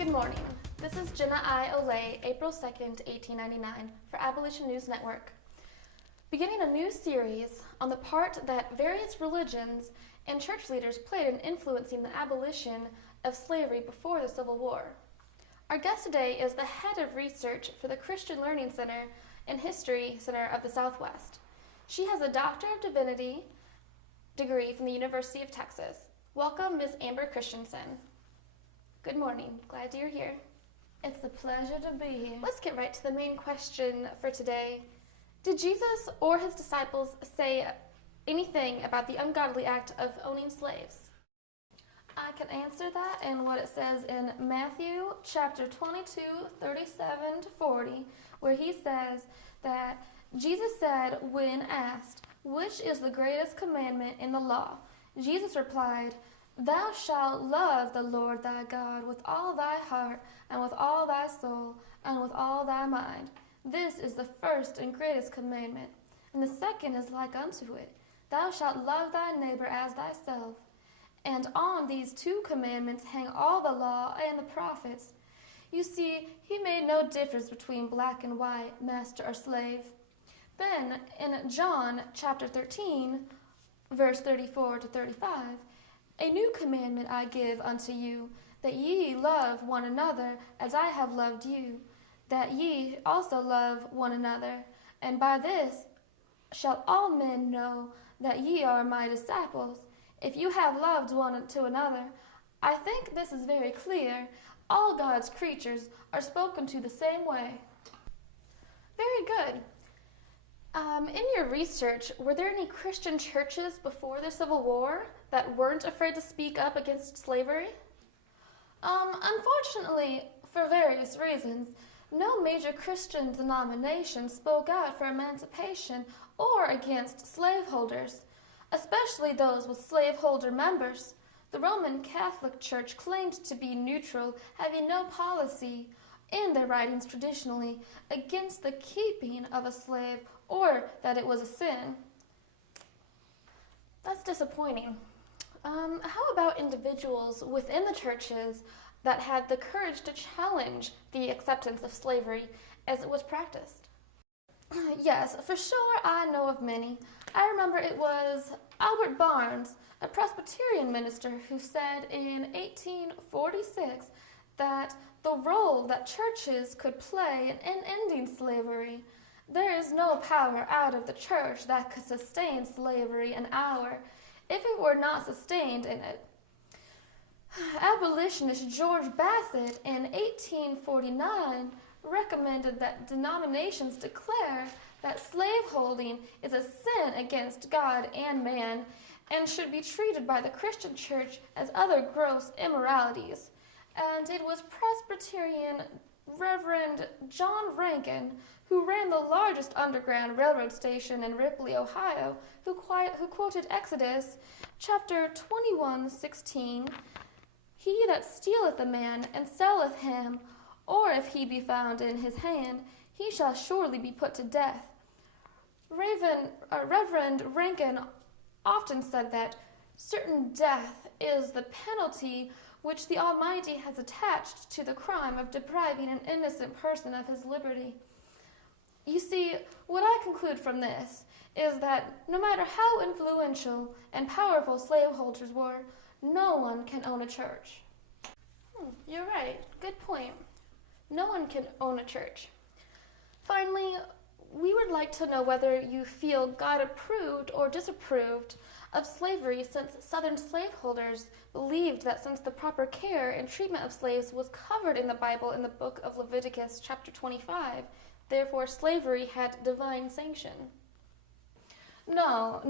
Good morning. This is Jenna I. Olay, April 2nd, 1899, for Abolition News Network. Beginning a new series on the part that various religions and church leaders played in influencing the abolition of slavery before the Civil War. Our guest today is the head of research for the Christian Learning Center and History Center of the Southwest. She has a Doctor of Divinity degree from the University of Texas. Welcome, Ms. Amber Christensen. Good morning. Glad you're here. It's a pleasure to be here. Let's get right to the main question for today. Did Jesus or his disciples say anything about the ungodly act of owning slaves? I can answer that in what it says in Matthew chapter 22, 37 to 40, where he says that Jesus said when asked, "Which is the greatest commandment in the law?" Jesus replied, "Thou shalt love the Lord thy God with all thy heart, and with all thy soul, and with all thy mind. This is the first and greatest commandment. And the second is like unto it. Thou shalt love thy neighbor as thyself. And on these two commandments hang all the law and the prophets." You see, he made no difference between black and white, master or slave. Then, in John chapter 13, verse 34 to 35, "A new commandment I give unto you, that ye love one another as I have loved you, that ye also love one another. And by this shall all men know that ye are my disciples, if you have loved one to another." I think this is very clear. All God's creatures are spoken to the same way. Very good. In your research, were there any Christian churches before the Civil War that weren't afraid to speak up against slavery? Unfortunately, for various reasons, no major Christian denomination spoke out for emancipation or against slaveholders, especially those with slaveholder members. The Roman Catholic Church claimed to be neutral, having no policy in their writings traditionally against the keeping of a slave or that it was a sin. That's disappointing. How about individuals within the churches that had the courage to challenge the acceptance of slavery as it was practiced? Yes, for sure I know of many. I remember it was Albert Barnes, a Presbyterian minister, who said in 1846 that the role that churches could play in ending slavery. "There is no power out of the church that could sustain slavery an hour, if it were not sustained in it." Abolitionist George Bassett in 1849 recommended that denominations declare that slaveholding is a sin against God and man and should be treated by the Christian church as other gross immoralities. And it was Presbyterian Reverend John Rankin, who ran the largest underground railroad station in Ripley, Ohio, who quoted Exodus chapter 21:16, "He that stealeth a man and selleth him, or if he be found in his hand, he shall surely be put to death." Reverend Rankin often said that certain death is the penalty which the Almighty has attached to the crime of depriving an innocent person of his liberty. You see, what I conclude from this is that no matter how influential and powerful slaveholders were, no one can own a church. You're right. Good point. No one can own a church. Finally, we would like to know whether you feel God approved or disapproved of slavery, since Southern slaveholders believed that since the proper care and treatment of slaves was covered in the Bible in the book of Leviticus chapter 25, therefore slavery had divine sanction. No.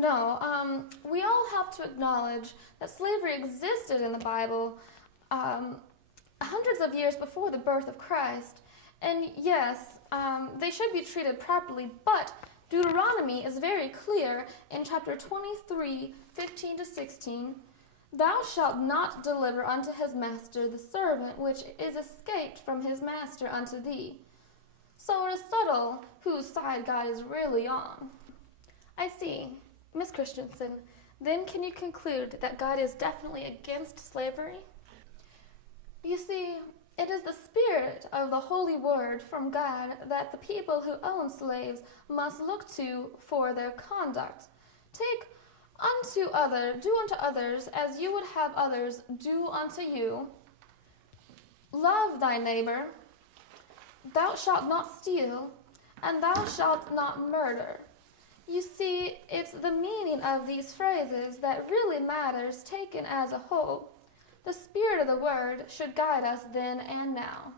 We all have to acknowledge that slavery existed in the Bible hundreds of years before the birth of Christ. And yes, they should be treated properly, but Deuteronomy is very clear in chapter 23, 15 to 16. "Thou shalt not deliver unto his master the servant which is escaped from his master unto thee." So it is subtle whose side God is really on. I see. Miss Christensen, then can you conclude that God is definitely against slavery? You see, It is the spirit of the holy word from God that the people who own slaves must look to for their conduct. Do unto others as you would have others do unto you. Love thy neighbor. Thou shalt not steal, and thou shalt not murder. You see, it's the meaning of these phrases that really matters taken as a whole. The spirit of the word should guide us then and now.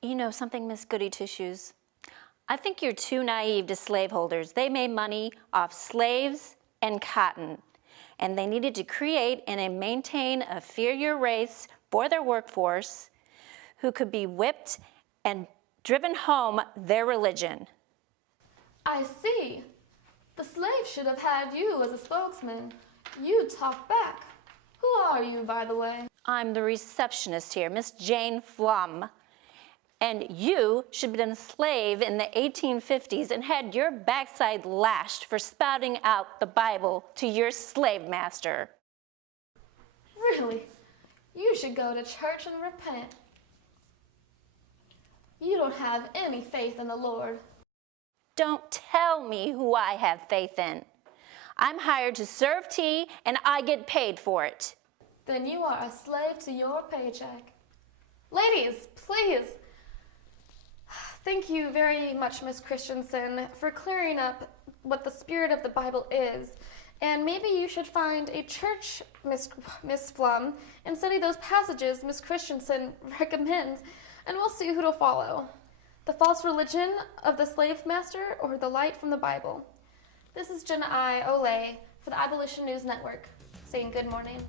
You know something, Miss Goody Two-Shoes? I think you're too naive to slaveholders. They made money off slaves and cotton, and they needed to create and maintain a inferior race for their workforce who could be whipped and driven home their religion. I see. The slave should have had you as a spokesman. You talk back. Who are you, by the way? I'm the receptionist here, Miss Jane Flum. And you should have been a slave in the 1850s and had your backside lashed for spouting out the Bible to your slave master. Really? You should go to church and repent. You don't have any faith in the Lord. Don't tell me who I have faith in. I'm hired to serve tea, and I get paid for it. Then you are a slave to your paycheck. Ladies, please. Thank you very much, Miss Christensen, for clearing up what the spirit of the Bible is. And maybe you should find a church, Miss Flum, and study those passages Miss Christensen recommends, and we'll see who to follow. The false religion of the slave master or the light from the Bible. This is Jenna I. Olay for the Abolition News Network, saying good morning.